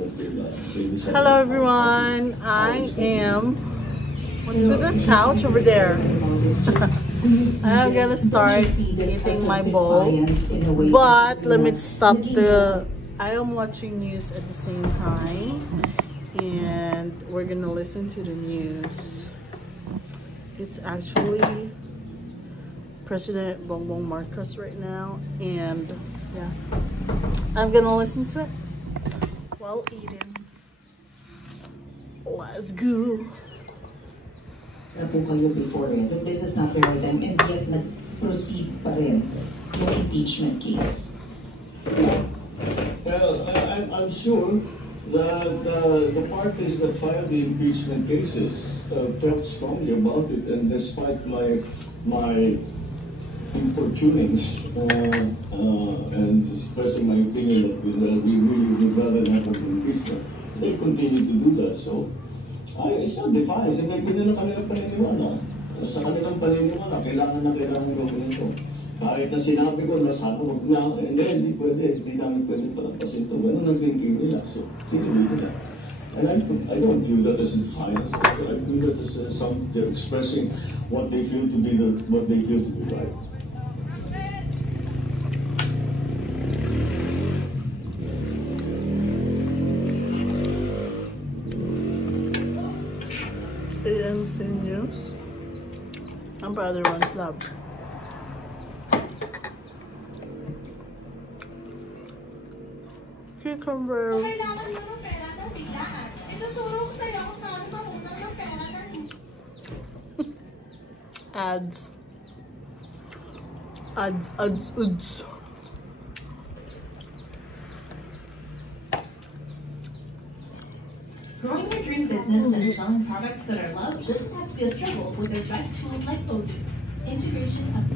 Hello everyone, I am, what's with the couch over there? I'm gonna start eating my bowl, but let me stop I am watching news at the same time, and we're gonna listen to the news. It's actually President Bongbong Marcos right now, and yeah, I'm gonna listen to it while eating. Let's go. Po kayo before it, but this is not the right time, and yet nag-proceed pa rin yung impeachment case. Well, I'm sure that the parties that filed the impeachment cases felt strongly about it, and despite my importunings and expressing my opinion that we really would rather have an impeachment, they continue to do that. So it's not defiance, and hindi na kanilang paniniwala. Sa kanilang paniniwala, kailangan gawin ito. Kahit na sinabi ko na sana huwag na, hindi pwede, hindi namin pwede palampasin ito. Ganun ang thinking nila. So, tinuloy nila. And I don't view that as defiance. I view that as they're expressing what they feel to be right. ANC News. I'm brother one's love. Cucumber. Ads. Growing your dream business and selling products that are loved doesn't have to be a struggle with a direct tool like Odoo. Integration of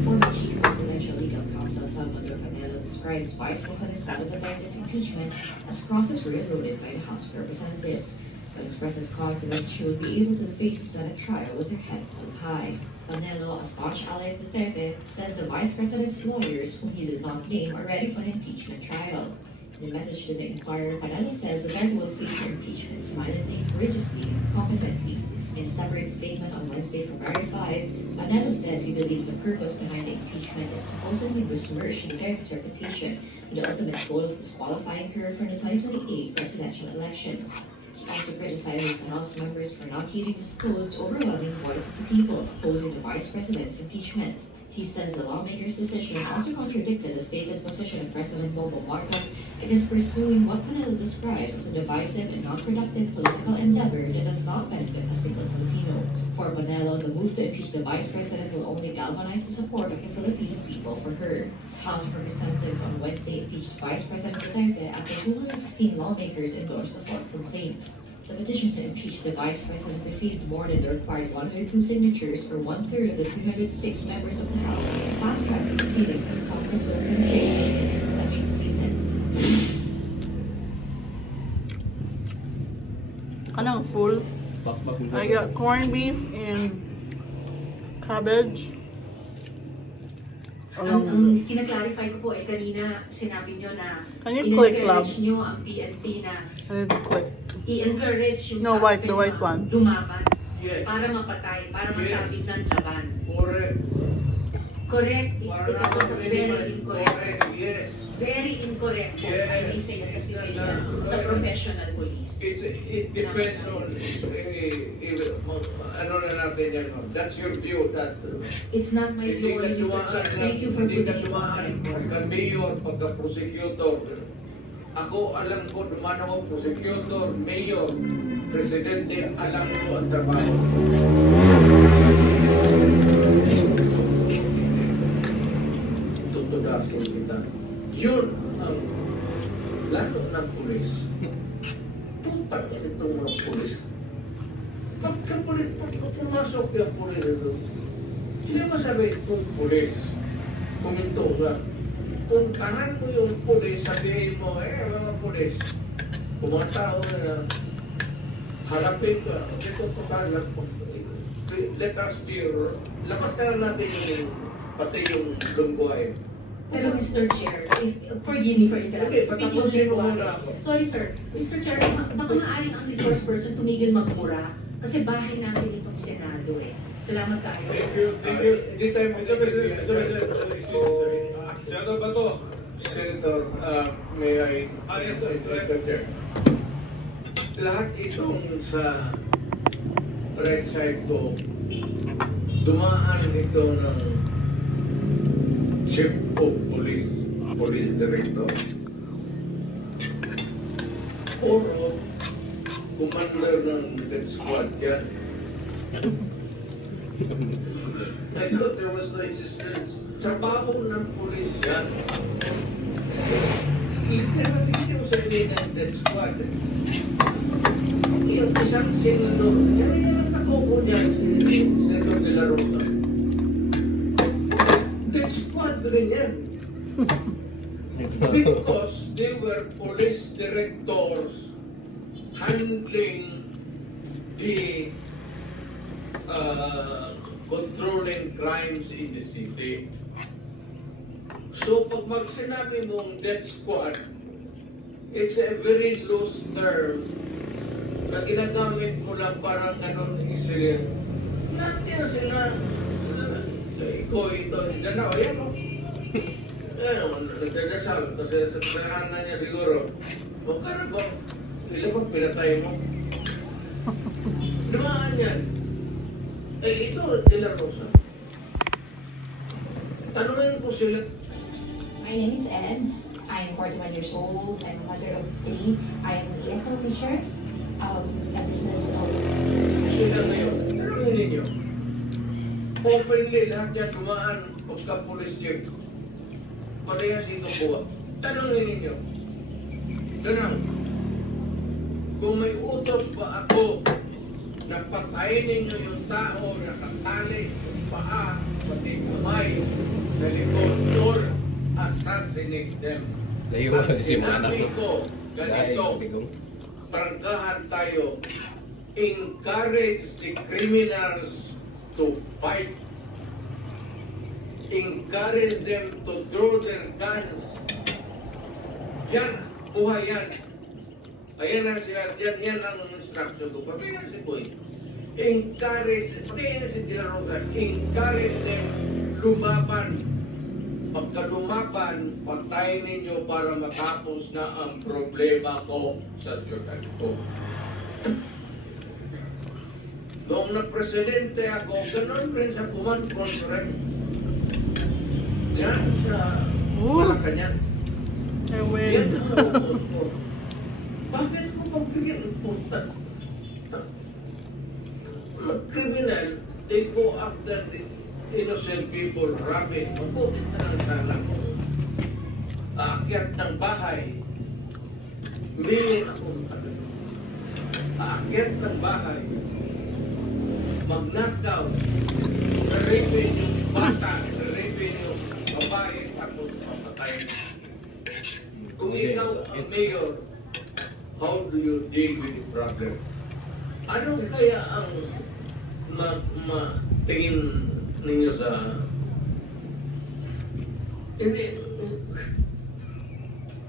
former chief presidential legal counsel Salvador Panelo describes Vice President Sara Duterte's impeachment as a process railroaded by the House of Representatives, but expresses confidence she will be able to face the Senate trial with her head held high. Panelo, a staunch ally of Duterte, says the Vice President's lawyers, whom he did not name, are ready for an impeachment trial. In a message to the Inquirer, Panelo says Duterte will face her impeachment smilingly, courageously, and competently. In a separate statement on Wednesday, February 5, Panelo says he believes the purpose behind the impeachment is supposedly besmirch Duterte's reputation, with the ultimate goal of disqualifying her from the 2028 presidential elections. He also criticizes the House members for not heeding the supposed overwhelming voice of the people opposing the Vice President's impeachment. He says the lawmakers' decision also contradicted the stated position of President Bongbong Marcos against pursuing what Panelo describes as a divisive and non-productive political endeavor that does not benefit a single Filipino. For Panelo, the move to impeach the Vice President will only galvanize the support of the Filipino people for her. House of Representatives on Wednesday impeached Vice President Duterte after 215 lawmakers endorsed the fourth complaint. The petition to impeach the Vice President received more than the required 102 signatures, or one-third of the 306 members of the House, fast-tracking proceedings as Congress will soon begin its election season. Kanang full. I got corned beef and cabbage. Ang kinaklarify ko po ay kanina sinabi nyo na in-encourage nyo ang PNP na i-encourage yung no, white, the white one. Lumaban para mapatay, para masabit ng laban. Correct. It was very incorrect. Very incorrect. I may say sa situation sa professional police. It depends on ano na natin yan. That's your view. That it's not my view. Thank you for putting it on. Mayor, pagka-prosecutor. Ako, alam ko, naman ako, prosecutor, mayor, presidente, alam ko ang trabaho. Tutudasin kita. Yun ang lalo ng pulis. Pag itong mga pulis. Pagka pumasok yung pulis ito, hindi masabi itong pulis. Kuminto ka. Kung kanan ko yung pulis, sabihin mo, mga pulis, pumatao na harapin ka. Ito total lang po. Let us be, lakas na natin yung pati yung lungguay. Pero Mr. Chair, forgive me for Okay, interrupting. patapusin mo muna ako. Sorry sir, Mr. Chair, baka maaaring ang resource person tumigil magmura kasi bahay natin itong Senado eh. Salamat tayo. Thank you. Hindi tayo Mr. President, Senator Bato. Senator, may I... Yes, sir. Mr. Chair. Lahat itong sa right side ko, dumaan ito ng Chief of Police Director. Puro commander ng death squad yan. I thought there was no existence. Trabaho ng police yan. Literally, hindi mo sabihin ng death squad. Yung isang senador, yan ang nakuko niya, si Senador de la Rosa. Death squad rin yan. Because they were police directors handling the controlling crimes in the city. So pag sinabi mong death squad, it's a very loose term na ginagamit mo lang parang ganun incident. Nandiyan sila, ito, danaw, yan o. Ano, nagdadasal, kasi sa perahan na niya siguro. Magkano ba, ilan bang pinatay mo? Dumaan yan. Eh, ito, De La Rosa. Tanungin ko sila. My name is Eds. I am 41 years old. I'm a mother of 3. I am an ESL teacher. A business of... Sila ngayon. Tanungin ninyo. Openly, lahat yan dumaan pagka-police chief. Parehas dito buwa. Tanungin ninyo. Tanong. Kung may utos ba ako na patayin ninyo yung tao na nakatali yung paa, pati kamay, sa likod, or assassinate them. At sinabi ko, ganito, prangkahan tayo, encourage the criminals to fight, encourage them to draw their guns. Yan, buhay yan. Ayan ang sila, yan ang instruction ko. Pati yan si Boy. Encourage, pati yan si De La Rosa, encourage them lumaban. Pagka lumaban, patayin ninyo para matapos na ang problema ko sa syudad ko. Noong na-presidente ako, ganun rin sa command conference. Yan sa Malacanang. Yan ang nautos ko. Bakit ko magbigyan ng punta? Mag-criminal, they go after the innocent people, rabbit, mabutit na ng sana ko. Aakyat ng bahay, mayor akong aakyat ng bahay, mag-knockout, na-rapin yung bata, na-rapin yung babae, tapos papatayin. Kung ikaw ang mayor, how do you deal with the problem? Ano kaya ang tingin ninyo sa... Hindi...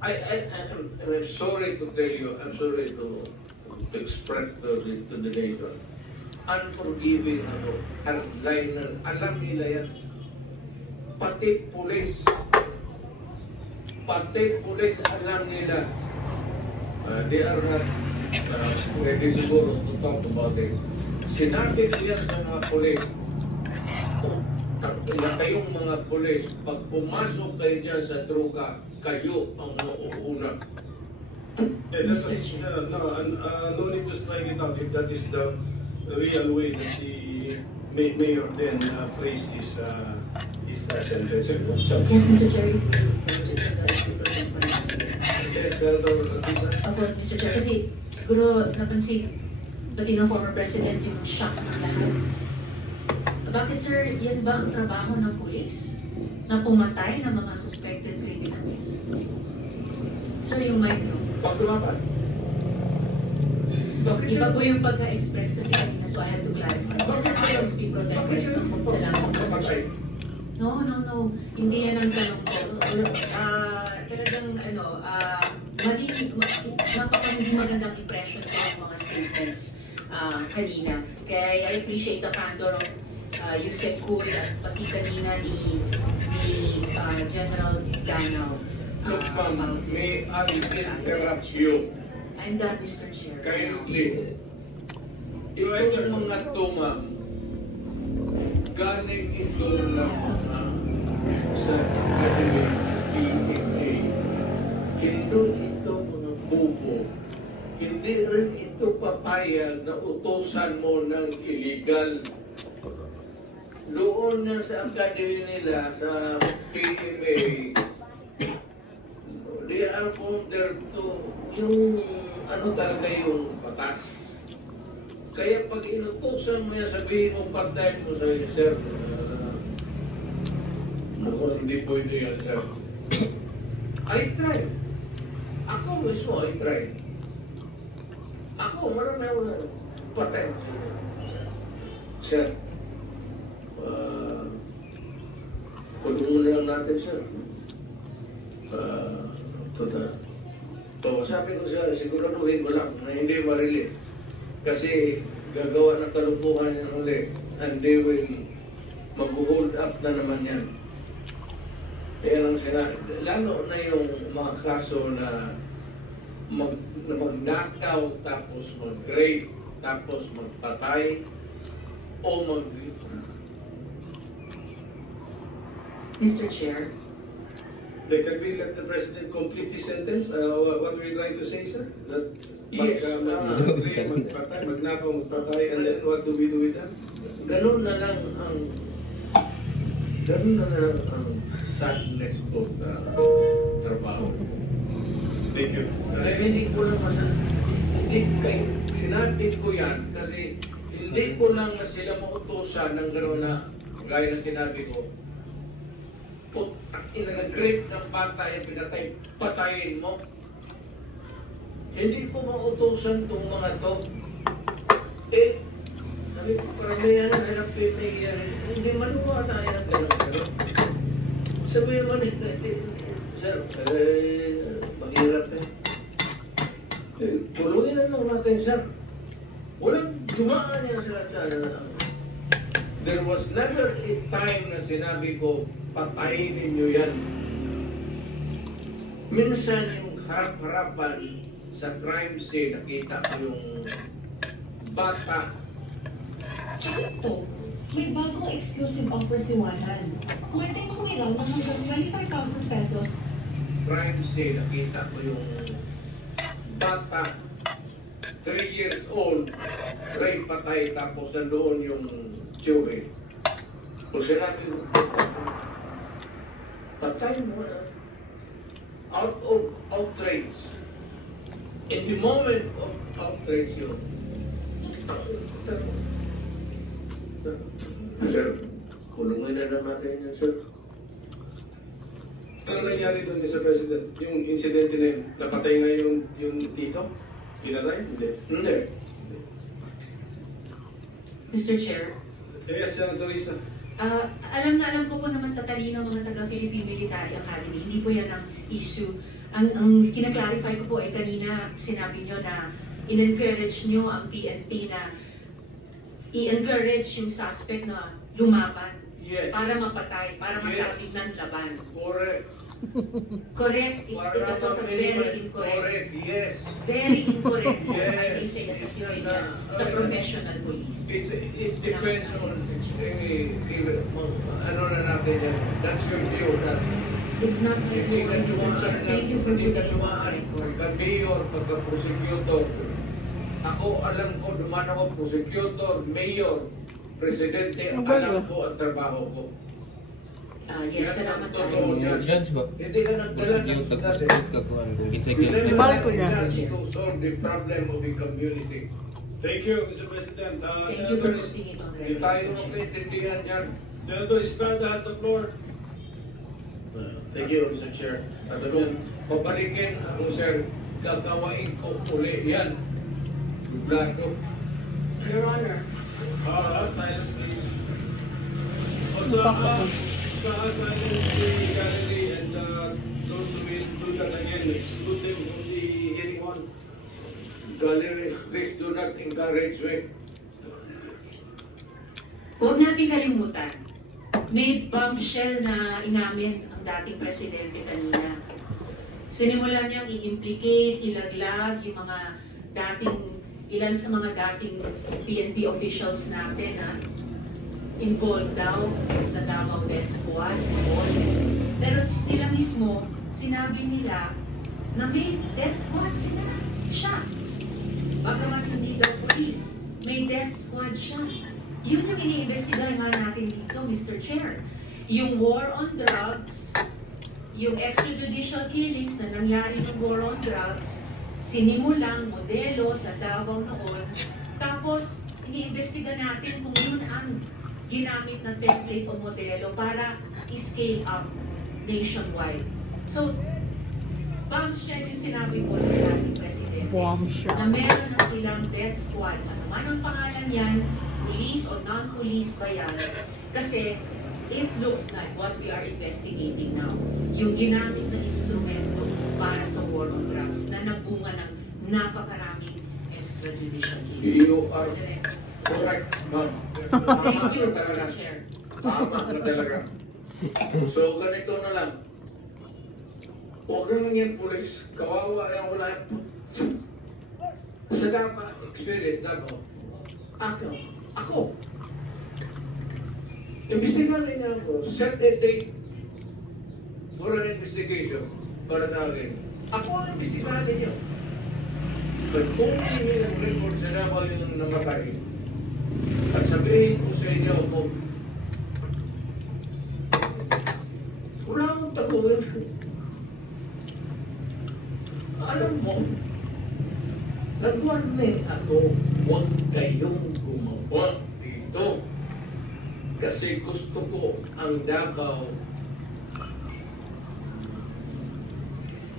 I'm sorry to tell you, I'm sorry to express to the nation. Unforgiving ako, hardliner, alam nila yan. Pati pulis alam nila. They are not ready siguro to talk about it. Sinabi nila sa mga pulis, kayong mga pulis, pag pumasok kayo dyan sa droga, kayo ang mauuna. No need to strike it out if that is the real way that the mayor then phrased his sentence. Yes, Mr. Chair. Opo, Mr. Chair. Kasi siguro napansin, pati ng former president yung shock ng lahat. Bakit sir, yan ba ang trabaho ng pulis? Na pumatay ng mga suspected criminals? Sir, yung mic no? Paglumapan. Iba po yung pagka-express kasi kanina, so I have to clarify. Bakit Be protected. Salamat po. No. Hindi yan ang tanong ko. Talagang, hindi magandang impression ko ang mga statements kanina. Kaya I appreciate the candor of Yusek Kool at pati kanina ni General Danao. Look, ma'am, may I interrupt you? I'm done, Mr. Chair. Kindly. Itong mga to, ma'am, galing ito ng sa PMA. Hindi ito mga bubo. Hindi rin ito papayag na utosan mo ng illegal. Doon na sa academy nila, sa PMA, they are under to yung ano talaga yung batas. Kaya pag inutusan mo yan, sabihin mo part-time mo sa sir, hindi pwede yan, sir. I tried. Ako mismo, I tried. Ako, marami ako na part-time. Sir, pag-uuna lang natin, sir. Sabi ko siya, siguraduhin mo lang na hindi marili. Kasi gagawa ng kalumpuhan yan ulit and they will mag-hold up na naman yan. Kaya lang sila, lalo na yung mga kaso na mag-knockout tapos mag-rape tapos magpatay o Mr. Chair. Can we let the President complete his sentence? What were you trying to say, sir? That Yes. magnakaw, magpatay, and then what do we do with that? ganun na lang ang sadness ko na trabaho. Thank you. Kaya hindi ko lang sinabi ko yan kasi hindi ko lang na sila mautusan ng gano'n na gaya ng sinabi ko. Nag-rape ng bata yung patayin mo. Hindi ko mautusan itong mga to. Sabi ko, karamihan na hirap pinay hindi maluwa tayo ng gano'n. Sabi mo sir, maghirap tulungin na lang natin, sir. Walang dumaan yan sa there was never a time na sinabi ko, patayin ninyo yan. Minsan yung harap-harapan sa crime scene, nakita ko yung bata. Tsaka ito, may bagong exclusive offer si Wanan. Pwedeng kumilaw ng hanggang 25,000 pesos. Crime scene, nakita ko yung bata, 3 years old, rape patay, tapos nandoon yung jury. Kung sinabi mo, patay mo na. Out of outrage. In the moment of outrage yun, sir, kulungin na naman natin yan, sir. Ano nangyari doon, Mr. President? Yung incident na yun, napatay na yung tito? Pinatay? Hindi. Mr. Chair. Kaya, Senator Risa. Alam ko po naman tatalino ng mga taga-Philippine Military Academy. Hindi po yan ang issue. Ang kinaklarify ko po ay kanina sinabi nyo na in-encourage nyo ang PNP na i-encourage yung suspect na lumaban. Yes. Para mapatay, para Yes. masabig ng laban. Correct. Correct. Ito was a very incorrect. Correct, yes. Very incorrect. Yes. Sa professional police. It depends on ano na natin yan. That's your view. It's not my Hindi ka view, Mr. dumaan Chair. Thank you for hindi ka putting it on dumaan. record. Pagka-mayor, pagka-prosecutor. Ako, alam ko, dumaan ako, prosecutor, mayor, presidente, alam ko ang trabaho ko. Yes, salamat Totoo tayo. yan. Judge ba? Hindi ka nagdala ng Yung tag-prosecut ka kung ano, kung security. Ibalik ko niya. To solve the problem of the community. Thank you, Mr. President. Thank you for putting it on Hindi record. tayo magkaintindihan yan. Senator Estrada has the floor. Thank you, Mr. Chair. At kung pabalikin ako, sir, gagawain ko uli yan. Blato. Your Honor. Silence, please. Also, si Galilee and those who will do that again, exclude them from the hearing on. Galilee, please do not encourage me. Huwag natin kalimutan, may bombshell na inamin ang dating presidente kanina. Sinimulan niyang i-implicate, ilaglag yung mga ilan sa mga dating PNP officials natin na involved daw sa Davao Death Squad. Pero sila mismo, sinabi nila na may death squad sila. Siya. Bagamat hindi daw police, may death squad siya. Yun yung iniimbestigahan natin dito, Mr. Chair. Yung war on drugs, yung extrajudicial killings na nangyari ng war on drugs, sinimulang modelo sa Davao noon, tapos iniimbestiga natin kung yun ang ginamit na template o modelo para i-scale up nationwide. So, bombshell yung sinabi ko ng dating presidente na meron na silang death squad. Ano man ang pangalan yan, police o non-police ba yan? Kasi it looks like what we are investigating now, yung ginamit na instrumento para sa war on drugs na nabunga ng napakaraming extrajudicial killings. You are correct, ma'am. Thank you, Mr. Chair. Tama na talaga. So, ganito na lang. Huwag naman yan, police. Kawawa lang wala. Sa dapat experience na ko, ako. Imbestigahan niya ako. Set a date for an investigation para sa akin. Ako ang imbestigahan ninyo. But kung hindi ng report sa Davao yung namatay, at sabihin ko sa inyo kung wala akong taguhin. Alam mo, nag-warning ako, huwag kayong gumawa dito. Kasi gusto ko ang Davao.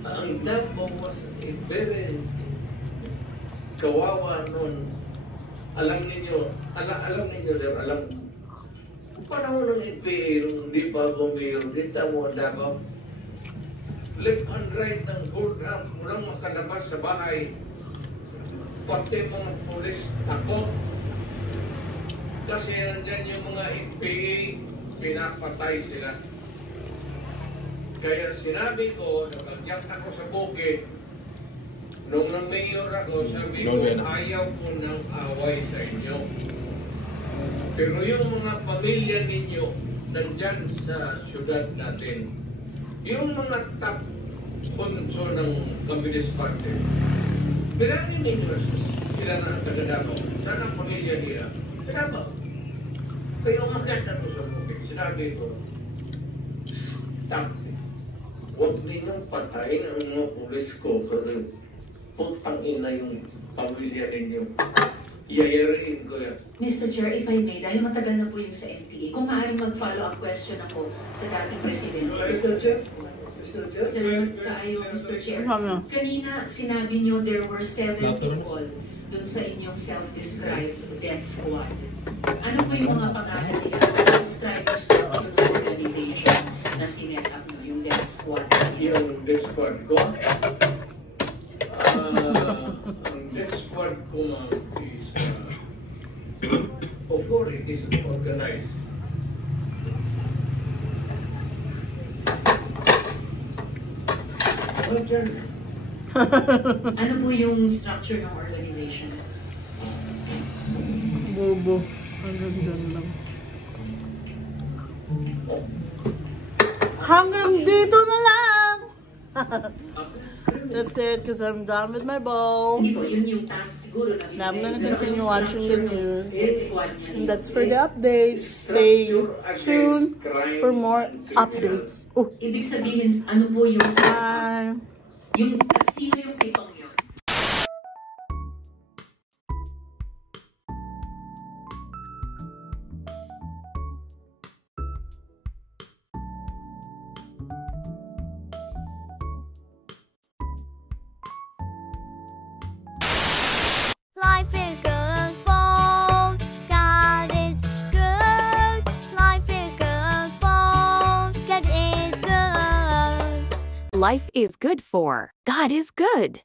Ang Davao was a very kawawa nun. Alam ninyo, sir, panahon ng NPA, hindi pa ako mayor, dito mo ang Davao. Left and right ng hold up, walang makalabas sa bahay. Pati mga polis, ako. Kasi nandyan yung mga NPA, pinapatay sila. Kaya sinabi ko, nagagyak ako sa bukid, nung na-mayor ako, sabi ko, ayaw ko ng away sa inyo. Pero yung mga pamilya ninyo, nandyan sa syudad natin, yung mga top punso ng Communist Party, bilangin ninyo sila na taga-Davao. Sana ang pamilya nila. Kaya kaya umakyat ako sa bukid. Sinabi ko, stop. Huwag ninyong patayin ang mga pulis ko kasi putang ina yung pamilya ninyo. Iyayarin ko yan. Mr. Chair, if I may, dahil matagal na po yung sa NPA, kung maaaring mag-follow-up question ako sa dating presidente. Mr. Chair? Salamat tayo, Mr. Chair. Kanina, sinabi niyo there were 7 people dun sa inyong self-described death squad. Ano po yung mga pangalan nila? Describe your structure of organization na sinet up mo, yung death squad. Yung death squad ko? Ang death squad ko, ma'am, is of course, it is organized. Ano po yung structure ng organization? Bobo. Hanggang dyan lang. Hanggang dito na lang! That's it, because I'm done with my bowl. Hindi po, yun yung task siguro na Now I'm gonna continue watching the news. And that's for the updates. Stay tuned for more updates. Oh. Ibig sabihin, ano po yung... Bye! Yung, sino yung pitong yun? Life is good for God is good. Life is good for Life is good for. God is good.